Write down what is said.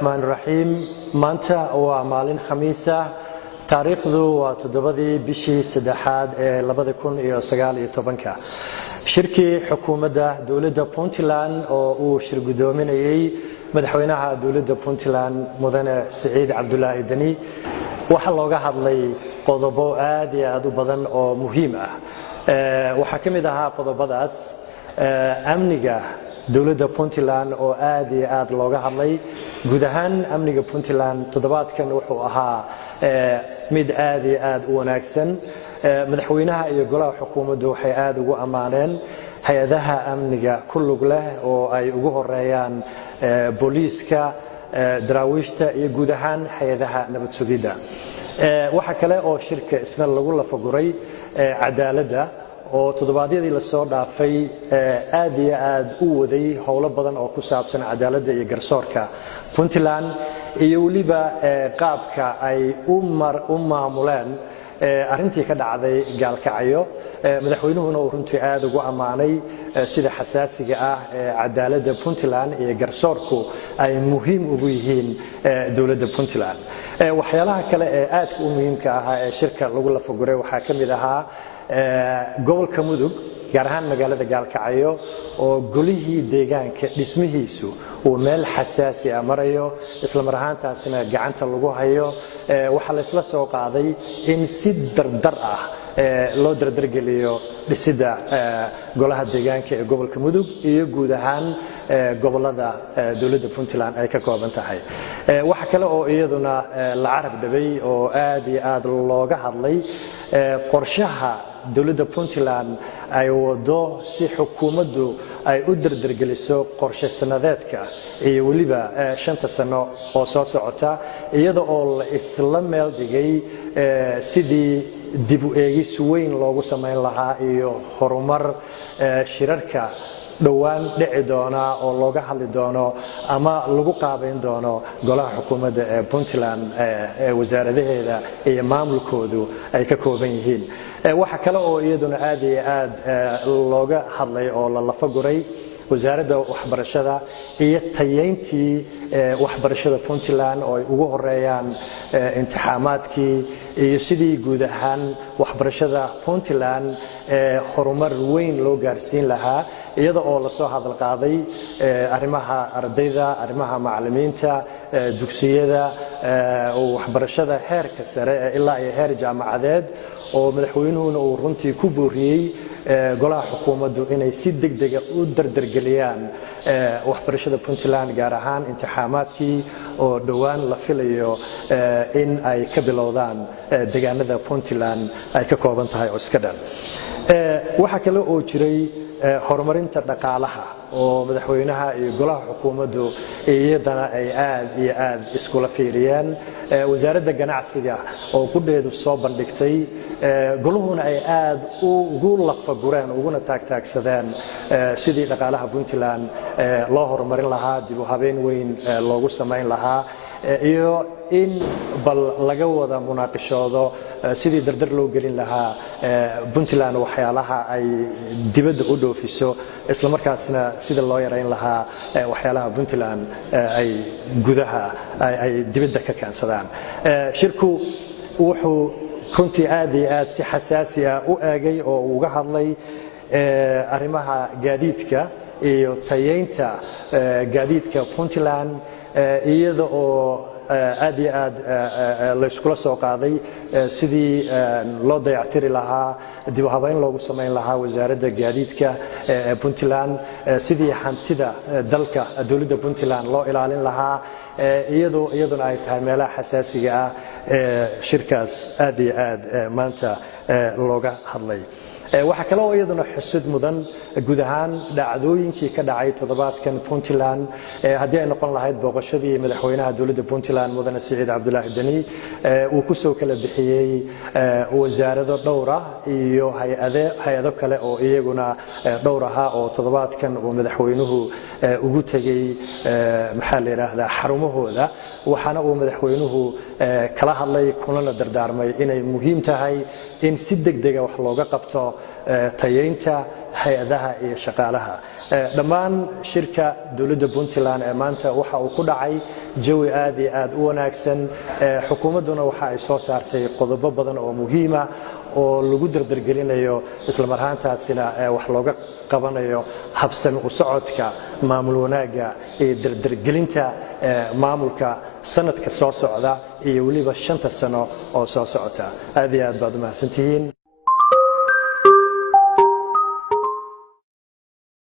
الرحمن الرحيم مانتا ومالين خميسة تاريخ ذو وتدبدي بشي سدحاد لبدا كون إيو سقال يتوبنكا شركي حكومة دولة بونتلان أو شرق دومين أي مدحوينها دولة بونتلان مدن سعيد عبد الله الدني وحلوغا هادلي قضبو آدي آدو بدن أو مهمة وحكمدها قضباداس أمنيغا دولة بونتلان أو آدي آد لوغا هادلي guud ahaan amniga Puntland toddobaadkan wuxuu ahaa mid aad iyo aad u wanaagsan madaxweynaha iyo golaha xukuumaddu waxay aad ugu amaaneen hay'adaha amniga ku lug leh oo ay ugu horeeyaan booliiska daraawiishta iyo guud ahaan hay'adaha nabad sugidda waxa kale oo shirka isna lagu lafaguray cadaaladda oo toddobaadyadii la soo dhaafay aad iyo aad u waday howlo badan oo ku saabsan cadaaladda iyo garsoorka Puntland iyo waliba qaabka ay u maamuleen arrintii ka dhacday gaalkacyo madaxweynuhuna uu runtii aad ugu amaanay sida xasaasiga ah cadaaladda Puntland iyo garsoorku ay muhiim ugu yihiin dawladda Puntland waxyaalaha kale ee aad u muhiimka ah ee shirka lagu lafaguray waxaa ka mid ahaa gobolka mudug gaar ahaan magaalada gaalkacyo oo golihii deegaanka dhismihiisu uu meel xasaasi ah marayo isla mar ahaantaasina gacanta lagu hayo waxa la isla soo qaaday in si dardar ah loo dardargeliyo dhisida golaha deegaanka ee gobolka mudug iyo guud ahaan gobolada dawladda Puntland ay ka kooban tahay waxa kale oo iyaduna la carab dhabay oo aad iyo aad looga hadlay qorshaha dawladda Puntland ay wado si xukuumaddu ay u dardargeliso qorshe sanadeedka iyo waliba 5 sano oo soo socota iyada oo la isla meel dhigay sidii dib u eegis weyn loogu sameyn lahaa iyo horumar shirarka dhawaan dhici doona oo looga hadli doono ama lagu qaabeyn doono golaha xukuumadda ee Puntland ee wasaaradaheeda iyo maamulkoodu ay ka kooban yihiin waxa kale oo iyaduna aad iyo aad looga hadlay oo la lafaguray wasaaradda waxbarashada iyo tayeyntii waxbarashada Puntland oo ay ugu horeeyaan imtixaamaadkii iyo sidii guud ahaan waxbarashada Puntland horumar weyn loo gaarsiin lahaa iyada oo la soo hadal qaaday arrimaha ardayda arrimaha macallimiinta dugsiyada waxbarashada heerka sare ilaa iyo heer jaamacadeed oo madaxweynuhuna uu runtii ku booriyay golaha xukuumaddu inay si degdeg ah u dardargeliyaan waxbarashada Puntland gaar ahaan imtixaamaadkii oo dhawaan la filayo in ay ka bilowdaan deegaanada Puntland ay ka kooban tahay oo iska dhan waxa kale oo jiray horumarinta dhaqaalaha oo madaxweynaha iyo golaha xukuumaddu iyadana ay aad iyo aad iskula fiiriyeen wasaaradda ganacsiga oo qudheedu soo bandhigtay goluhuna ay aad ugu lafagureen uguna taagtaagsadeen sidii dhaqaalaha Puntland loo horumarin lahaa dib u habeyn weyn loogu sameyn lahaa iyo in bal laga wada munaaqishoodo sidii dardar loo gelin lahaa Puntland waxyaalaha ay dibadda u dhoofiso isla markaasna sida loo yareyn lahaa waxyaalaha Puntland ay gudaha ay dibadda ka kaansadaan shirku wuxuu runtii aad iyo aad si xasaasi ah u eegay oo uga hadlay arrimaha gaadiidka iyo tayeynta gaadiidka Puntland iyada oo aad iyo aad la iskula soo qaaday sidii loo dayactiri lahaa dib u habeyn loogu sameyn lahaa wasaaradda gaadiidka Puntland sidii hantida dalka dawladda Puntland loo ilaalin lahaa iyaduna ay tahay meelaha xasaasiga ah shirkaas aad iyo aad maanta looga hadlay waxa kale oo iyaduna xusud mudan guud ahaan dhacdooyinkii ka dhacay toddobaadkan Puntland haddii ay noqon lahayd booqashadii madaxweynaha dawladda Puntland mudane Siciid Cabdullaahi Dani uu ku soo kala bixiyay wasaarado dhowr ah iyo hay'ado kale oo iyaguna dhowr ah oo toddobaadkan uu madaxweynuhu ugu tagay maxaa la yiraahdaa xarumahooda waxaana uu madaxweynuhu kala hadlay kulana dardaarmay inay muhiim tahay in si degdeg ah wax looga qabto tayeynta hay-adaha iyo shaqaalaha. Dhammaan shirka dowladda Puntland ee maanta waxa uu ku dhacay jawi aad iyo aad u wanaagsan. Xukuumadduna waxa ay soo saartay qodobo badan oo muhiim ah oo lagu dardargelinayo isla marhaantaasina wax looga qabanayo habsami u socodka maamul wanaagga iyo dardargelinta maamulka sanadka soo socda iyo waliba 5 sano oo soo socota. aad iyo aad baad u mahadsantihiin.